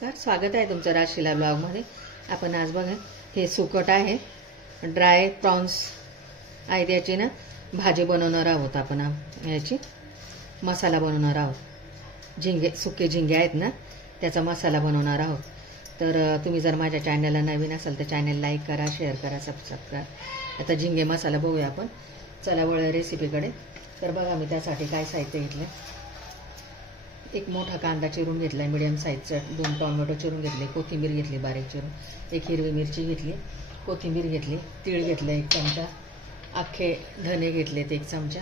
नमस्कार, स्वागत आहे तुमचं राजशिला ब्लॉगमध्ये. आपण आज बघा हे सुकट आहे, ड्राय प्रॉन्स आहे, त्याची ना भाजी बनवणार आहोत आपण. याची मसाला बनवणार आहोत. झिंगे, सुके झिंगे आहेत ना, त्याचा मसाला बनवणार आहोत. तर तुम्ही जर माझ्या चॅनलला नवीन असाल तर चॅनल लाईक करा, शेअर करा, सबस्क्राईब करा. आता झिंगे मसाला बघूया आपण. चला वळ रेसिपीकडे. तर बघा मी त्यासाठी काय साहित्य घेतलं. एक मोठा कांदा चिरून घेतला आहे मिडियम साईजचा, 2 टोमॅटो चिरून घेतले, कोथिंबीर घेतली बारीक चिरून, एक हिरवी मिरची घेतली, कोथिंबीर घेतली, तीळ घेतलं 1 चमचा, अख्खे धने घेतलेत 1 चमचा,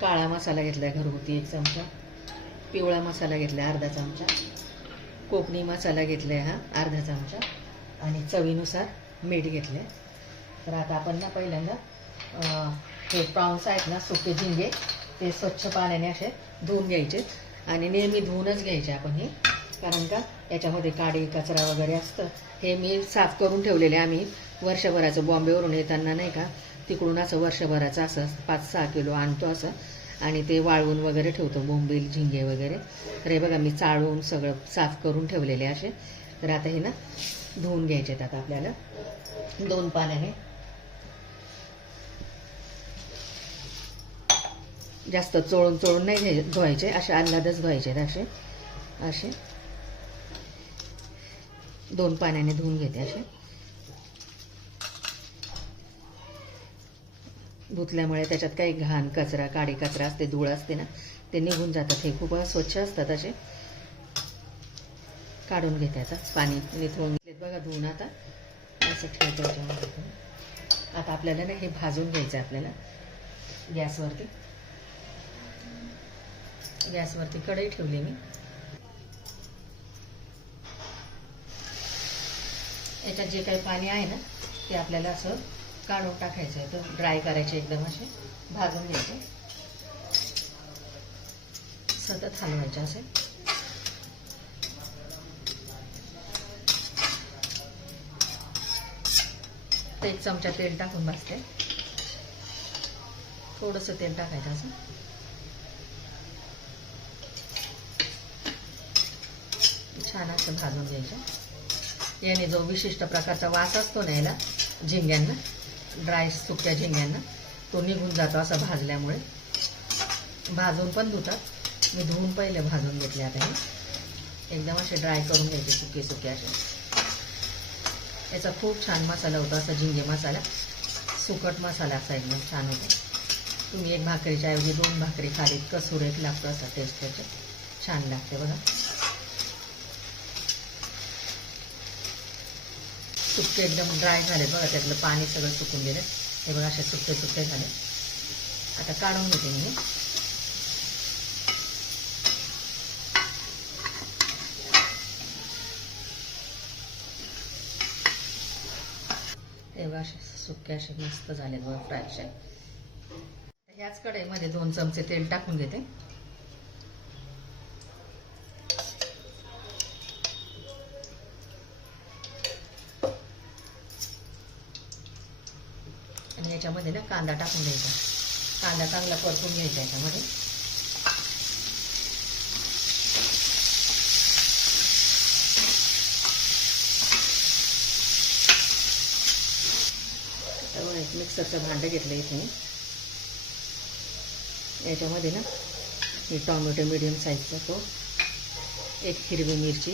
काळा मसाला घेतला आहे घरगुती 1 चमचा, पिवळा मसाला घेतला आहे अर्धा चमचा, कोकणी मसाला घेतला आहे हा अर्धा चमचा, आणि चवीनुसार मीठ घेतलं आहे. तर आता आपण ना पहिल्यांदा हे प्रॉन्स आहेत ना, सुके झिंगे, ते स्वच्छ पाण्याने असे धुवून घ्यायचे. आणि नेहमी धुवूनच घ्यायचे आपण हे, कारण का याच्यामध्ये काडी कचरा वगैरे असतं. हे मी साफ करून ठेवलेले. आम्ही वर्षभराचं बॉम्बेवरून येताना नाही का, तिकडून असं वर्षभराचं असं 5-6 किलो आणतो असं, आणि ते वाळवून वगैरे ठेवतो, बोंबील झिंगे वगैरे. तर हे बघा मी चाळून सगळं साफ करून ठेवलेले असे. तर आता हे ना धुवून घ्यायचे आहेत आता आपल्याला 2 पाण्याने. जास्त चोळून नाही धुवायचे, असे अंदाजच धुवायचे असे असे 2 पाण्याने धुवून घेते. असे धुतल्यामुळे त्याच्यात काही घाण कचरा, काडी कचरा असते, धूळ असते ना, ते निघून जातात. हे खूप स्वच्छ असतात. असे काढून घेते. आता पाणी निथळून घेतलेत बघा धुवून. आता असं ठेवतो याच्यामध्ये. आता आपल्याला ना हे भाजून घ्यायचं आहे आपल्याला. गॅसवरती कढई ठेवली मी. याच्यात जे काही पाणी आहे ना ते आपल्याला असं काढून टाकायचं आहे. तर ड्राय करायचे, एकदम असे भाजून घ्यायचे, सतत हलवायचे असे. तर 1 चमचा तेल टाकून भाजते. थोडंसं तेल टाकायचं असं. छान असं भाजून घ्यायचं. याने जो विशिष्ट प्रकारचा वास असतो ना याला, झिंग्यांना, ड्राय सुक्या झिंग्यांना, तो निघून जातो असं भाजल्यामुळे. भाजून पण धुतात, मी धुवून पहिले भाजून घेतले. आता हे एकदम असे ड्राय करून घ्यायचे, सुके सुके असे. याचा खूप छान मसाला होता असा झिंगे मसाला, सुकट मसाला असा एकदम छान होता. तुम्ही 1 भाकरीच्या ऐवजी 2 भाकरी खाली कसुर एक लागतो असा टेस्ट त्याचे, छान लागते बघा. सुके एकदम ड्राय झाले बघा, त्यातलं पाणी सगळं सुकून गेलं. हे बघा असे सुके सुके झाले. आता काढून घेते मी. हे बघा असे सुके असे मस्त झाले बघा, फ्रायचे. ह्याच कढईमध्ये 2 चमचे तेल टाकून घेते. आणि याच्यामध्ये ना कांदा टाकून द्यायचा. कांदा चांगला परतून घ्यायचा याच्यामध्ये. तर एक मिक्सरचं भांडं घेतलं इथे. याच्यामध्ये ना ही टोमॅटो मीडियम साईजचा तो, 1 हिरवी मिरची,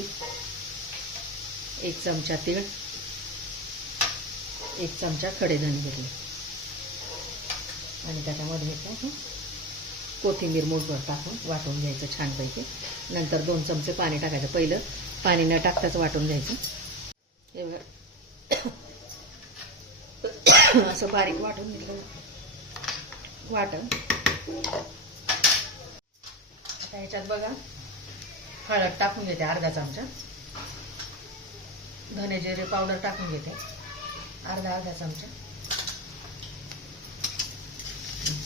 1 चमचा तीळ, 1 चमचा खडे धणे घेतले, आणि त्याच्यामध्ये कोथिंबीर मूठभर टाकून वाटून घ्यायचं छानपैकी. नंतर 2 चमचे पाणी टाकायचं. पहिलं पाणी न टाकताच वाटून घ्यायचं. हे असं बारीक वाटून घेतलं. वाटण आता ह्याच्यात बघा हळद टाकून घेते अर्धा चमचा, धने जिरे पावडर टाकून घेते अर्धा चमचा.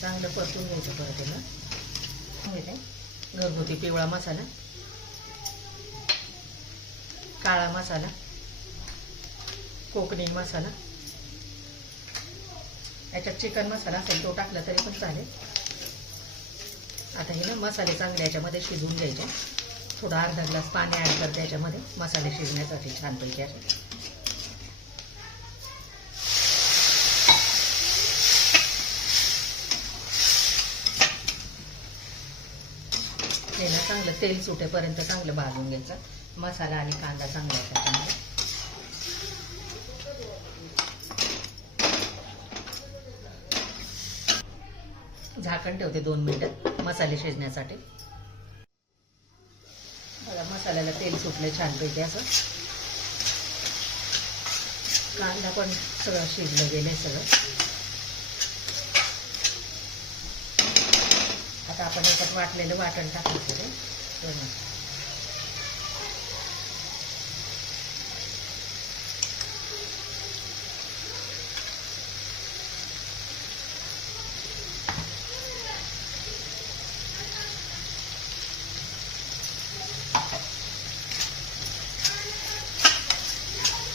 चांगलं परतून घ्यायचं. परत याला घेते घरगुती पिवळा मसाला, काळा मसाला, कोकणी मसाला. याच्यात चिकन मसाला असेल तो टाकला तरी पण चालेल. आता हे ना मसाले चांगले याच्यामध्ये शिजवून घ्यायचे. थोडा अर्धा ग्लास पाणी ॲड करते याच्यामध्ये मसाले शिजण्यासाठी छानपैकी असे. हे ना चांगलं तेल सुटेपर्यंत चांगलं भाजून घ्यायचं. मसाला आणि कांदा चांगला त्याच्यामध्ये. झाकण ठेवते 2 मिनिटं मसाले शिजण्यासाठी. बघा मसाल्याला तेल सुटले छानपैकी असं. कांदा पण सगळं शिजलं गेले सगळं. आता आपण याच्यात वाटलेलं वाटण टाकायचं ते.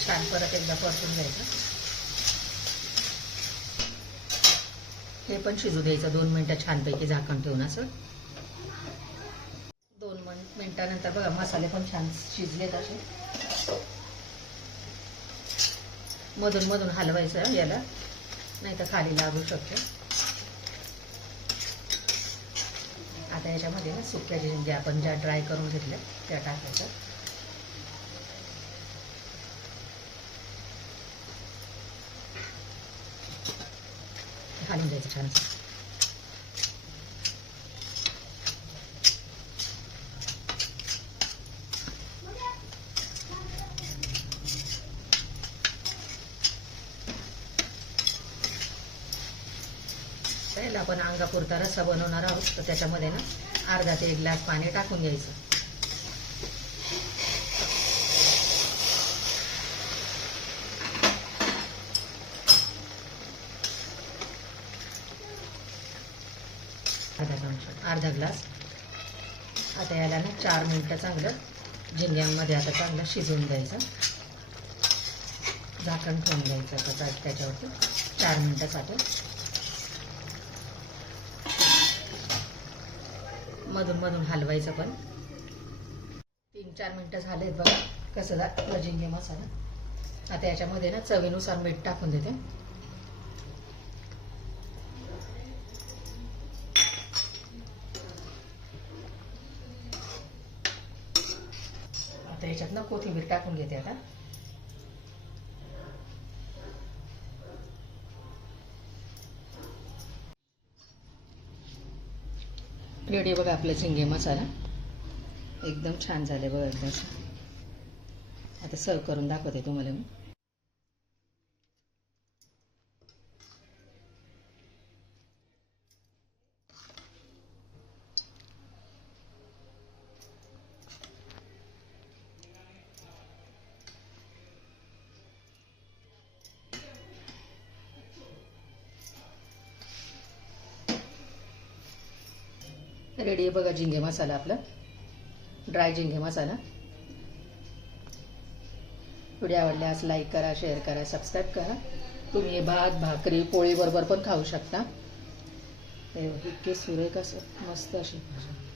छान परत एकदा परतून घ्यायचं. हे पण शिजू द्यायचं 2 मिनिटं छानपैकी झाकण ठेवून असं. 2 मिनिटानंतर बघा मसाले पण छान शिजलेत असे. मधून मधून हलवायचं याला, नाही तर खाली लागू शकतो. आता याच्यामध्ये ना सुक्या जे आपण ज्या ड्राय करून घेतल्या त्या टाकायच्या. घालून द्यायचं छान. पहिला आपण अंगापुरता रस्सा बनवणार आहोत तर त्याच्यामध्ये ना अर्धा ते 1 ग्लास पाणी टाकून घ्यायचं. अर्धा ग्लास. आता याला ना 4 मिनिटं चांगलं झिंग्यांमध्ये आता चांगलं शिजवून द्यायचं. झाकण ठेवून द्यायचं आता त्याच्यावरती 4 मिनिटासाठी. मधून मधून हलवायचं पण. 3-4 मिनिटं झालेत बघा. कसं झालं झिंगे मसाला. आता याच्यामध्ये ना चवीनुसार मीठ टाकून देते. आता याच्यात ना कोथिंबीर टाकून घेते आता. रेडी बघा आपला झिंगे मसाला. एकदम छान झाले बघा एकदम. आता सर्व करून दाखवते तुम्हाला मी. रेडी आहे बघा झिंगे मसाला आपला. ड्राय झिंगे मसाला. व्हिडिओ आवडल्यास लाईक करा, शेअर करा, सबस्क्राईब करा. तुम्ही हे भात भाकरी पोळी बरोबर पण खाऊ शकता. इतके सुरेख असं मस्त अशी भाजी.